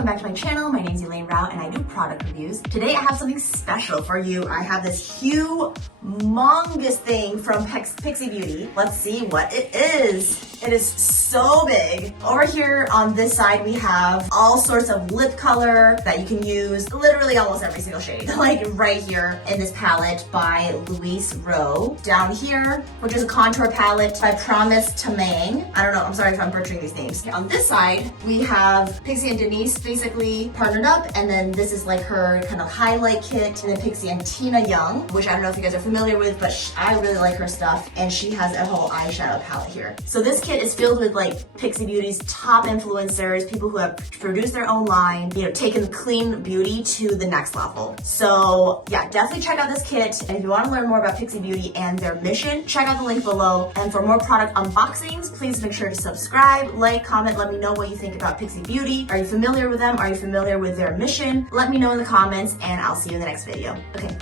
welcome back to my channel. My name is Elaine Rau and I do product reviews. Today I have something special for you. I have this humongous thing from Pixi Beauty. Let's see what it is. It is so big. Over here on this side we have all sorts of lip color that you can use, literally almost every single shade. Like right here in this palette by Elaine Rau. Down here, which is a contour palette by Promise Tamang. I don't know, I'm sorry if I'm butchering these names. On this side, we have Pixi and Denise basically partnered up, and then this is like her kind of highlight kit, and then Pixi and Tina Young, which I don't know if you guys are familiar with, but I really like her stuff, and she has a whole eyeshadow palette here. So this kit is filled with like Pixi Beauty's top influencers, people who have produced their own line, you know, taken clean beauty to the next level. So yeah, definitely check out this kit, and if you want to learn more about Pixi Beauty and their mission, check out the link below. And for more product unboxings, please make sure to subscribe, like, comment, let me know what you think about Pixi Beauty. Are you familiar with them? Are you familiar with their mission? Let me know in the comments, and I'll see you in the next video. Okay.